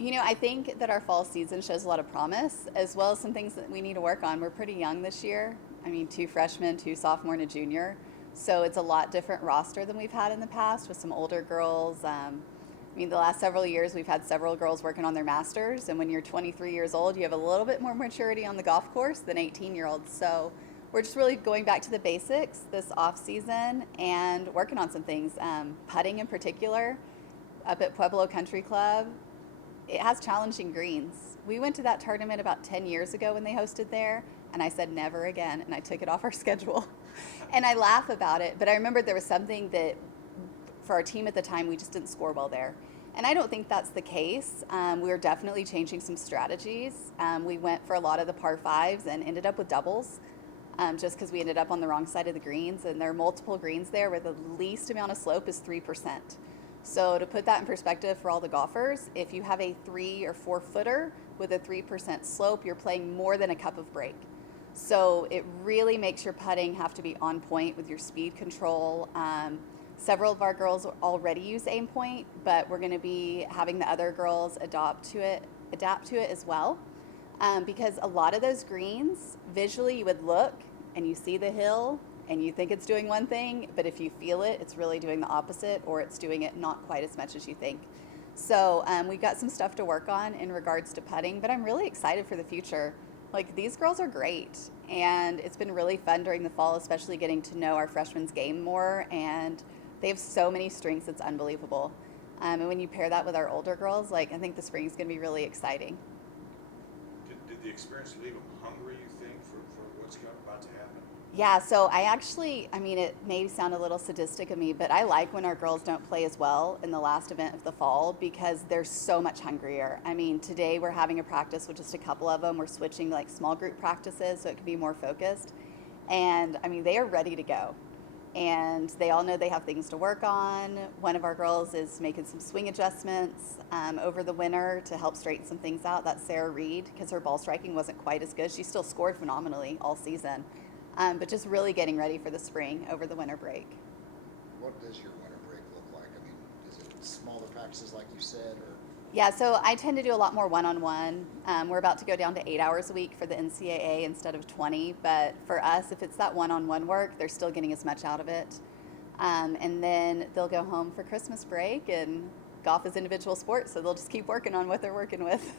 I think that our fall season shows a lot of promise, as well as some things that we need to work on. We're pretty young this year. I mean, two freshmen, two sophomore, and a junior. So it's a lot different roster than we've had in the past with some older girls. The last several years, we've had several girls working on their masters. And when you're 23 years old, you have a little bit more maturity on the golf course than 18-year-olds. So we're just really going back to the basics this off season and working on some things. Putting in particular, up at Pueblo Country Club, it has challenging greens. We went to that tournament about 10 years ago when they hosted there, and I said never again, and I took it off our schedule. And I laugh about it, but I remember there was something that for our team at the time, we just didn't score well there. And I don't think that's the case. We were definitely changing some strategies. We went for a lot of the par fives and ended up with doubles, just because we ended up on the wrong side of the greens. And there are multiple greens there where the least amount of slope is 3%. So to put that in perspective for all the golfers, if you have a 3 or 4 footer with a 3% slope, you're playing more than a cup of break. So it really makes your putting have to be on point with your speed control. Several of our girls already use aim point, but we're going to be having the other girls adapt to it as well. Because a lot of those greens, visually you would look and you see the hill and you think it's doing one thing, but if you feel it, it's really doing the opposite, or it's doing it not quite as much as you think. So we've got some stuff to work on in regards to putting, but I'm really excited for the future. Like, these girls are great, and it's been really fun during the fall, especially getting to know our freshmen's game more, and they have so many strengths, it's unbelievable. And when you pair that with our older girls, like, I think the spring is going to be really exciting. Did the experience leave them hungry, you think, for what's about to happen? Yeah, so it may sound a little sadistic of me, but I like when our girls don't play as well in the last event of the fall because they're so much hungrier. I mean, today we're having a practice with just a couple of them. We're switching like small group practices so it can be more focused. And they are ready to go. And they all know they have things to work on. One of our girls is making some swing adjustments over the winter to help straighten some things out. That's Sarah Reed, because her ball striking wasn't quite as good. She still scored phenomenally all season. But just really getting ready for the spring over the winter break. What does your winter break look like? Is it smaller practices like you said, or? Yeah, so I tend to do a lot more one-on-one. We're about to go down to 8 hours a week for the NCAA instead of 20. But for us, if it's that one-on-one work, they're still getting as much out of it. And then they'll go home for Christmas break, and golf is individual sports, so they'll just keep working on what they're working with.